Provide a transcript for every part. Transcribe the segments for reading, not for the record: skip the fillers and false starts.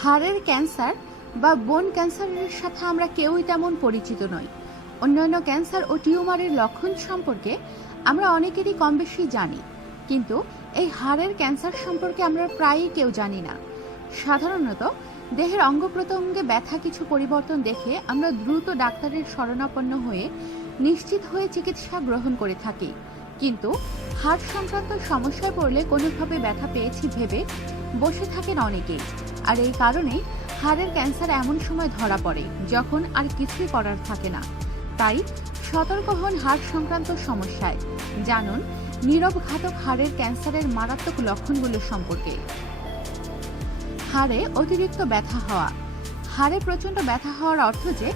হাড়ের ক্যান্সার বা বোন ক্যান্সারের সাথে আমরা কেউই তেমন পরিচিত নই। অন্যান্য ক্যান্সার ও টিউমারের লক্ষণ সম্পর্কে আমরা অনেকেরই কম বেশি জানি, কিন্তু এই হাড়ের ক্যান্সার সম্পর্কে আমরা প্রায়ই কেউ জানি না। সাধারণত দেহের অঙ্গ প্রত্যঙ্গে ব্যথা কিছু পরিবর্তন দেখে আমরা দ্রুত ডাক্তারের শরণাপন্ন হয়ে নিশ্চিত হয়ে চিকিৎসা গ্রহণ করে থাকি, কিন্তু হাড় সংক্রান্ত সমস্যায় পড়লে কোনোভাবে ব্যথা পেয়েছি ভেবে বসে থাকেন অনেকেই। আর এই কারণেই হাড়ের ক্যান্সার এমন সময় ধরা পড়ে যখন আর কিছুই করার থাকে না। তাই সতর্ক হন হাড় সংক্রান্ত সমস্যায়। জানুন নীরব ঘাতক হাড়ের ক্যান্সারের মারাত্মক লক্ষণগুলো সম্পর্কে। হাড়ে অতিরিক্ত ব্যথা হওয়া। হাড়ে প্রচণ্ড ব্যথা হওয়ার অর্থ যে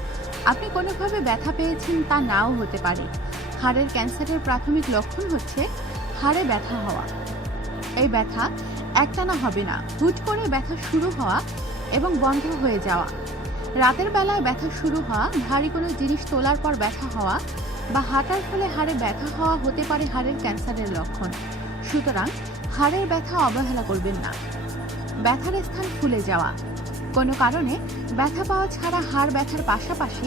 আপনি কোনোভাবে ব্যথা পেয়েছেন তা নাও হতে পারে। হাড়ের ক্যান্সারের প্রাথমিক লক্ষণ হচ্ছে হাড়ে ব্যথা হওয়া। এই ব্যথা একটানা হবে না, হুট করে ব্যথা শুরু হওয়া এবং বন্ধ হয়ে যাওয়া। রাতের বেলায় ব্যথা শুরু হওয়া, ভারী কোনো জিনিস তোলার পর ব্যথা হওয়া বা হাঁটার ফলে হাড়ে ব্যথা হওয়া হতে পারে হাড়ের ক্যান্সারের লক্ষণ। সুতরাং হাড়ের ব্যথা অবহেলা করবেন না। ব্যথার স্থান ফুলে যাওয়া। কোনো কারণে ব্যথা পাওয়া ছাড়া হাড় ব্যথার পাশাপাশি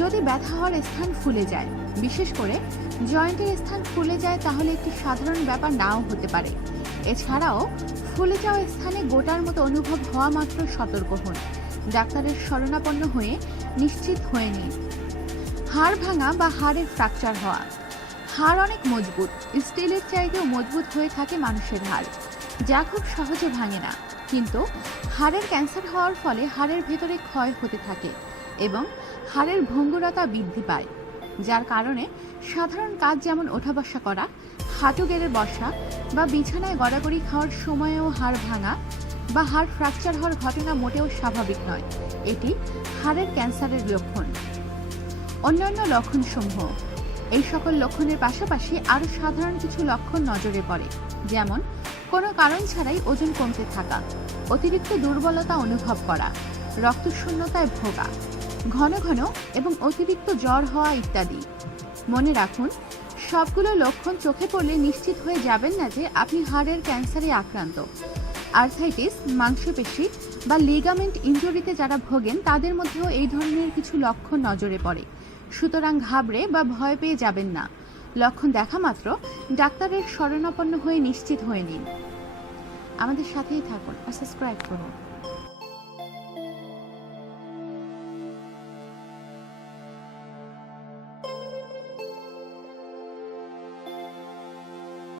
যদি ব্যথা হওয়ার স্থান ফুলে যায়, বিশেষ করে জয়েন্টের স্থান ফুলে যায়, তাহলে একটি সাধারণ ব্যাপার নাও হতে পারে। এছাড়াও ফুলে যাওয়া স্থানে গোটার মতো অনুভব হওয়া মাত্র সতর্ক হন। ডাক্তারের শরণাপন্ন হয়ে নিশ্চিত হয়ে নিন। হাড় ভাঙা বা হাড়ের ফ্র্যাকচার হওয়া। হাড় অনেক মজবুত, স্টিলের চাইতেও মজবুত হয়ে থাকে মানুষের হাড়, যা খুব সহজে ভাঙে না। কিন্তু হাড়ের ক্যান্সার হওয়ার ফলে হাড়ের ভেতরে ক্ষয় হতে থাকে এবং হাড়ের ভঙ্গুরতা বৃদ্ধি পায়, যার কারণে সাধারণ কাজ যেমন ওঠা বসা করা, হাঁটু গেড়ে বসা বা বিছানায় গড়াগড়ি খাওয়ার সময়েও হাড় ভাঙা বা হাড় ফ্র্যাকচার হওয়ার ঘটনা মোটেও স্বাভাবিক নয়। এটি হাড়ের ক্যান্সারের লক্ষণ। অন্যান্য লক্ষণসমূহ। এই সকল লক্ষণের পাশাপাশি আরও সাধারণ কিছু লক্ষণ নজরে পড়ে, যেমন কোনো কারণ ছাড়াই ওজন কমতে থাকা, অতিরিক্ত দুর্বলতা অনুভব করা, রক্তশূন্যতায় ভোগা, ঘন ঘন এবং অতিরিক্ত জ্বর হওয়া ইত্যাদি। মনে রাখুন, সবগুলো লক্ষণ চোখে পড়লে নিশ্চিত হয়ে যাবেন না যে আপনি হাড়ের ক্যান্সারে আক্রান্ত। আর্থাইটিস, মাংসপেশি বা লিগামেন্ট ইনজুরিতে যারা ভোগেন তাদের মধ্যেও এই ধরনের কিছু লক্ষণ নজরে পড়ে। সুতরাং ঘাবড়ে বা ভয় পেয়ে যাবেন না। লক্ষণ দেখা মাত্র ডাক্তারের শরণাপন্ন হয়ে নিশ্চিত হয়ে নিন। আমাদের সাথেই থাকুন আর সাবস্ক্রাইব করুন।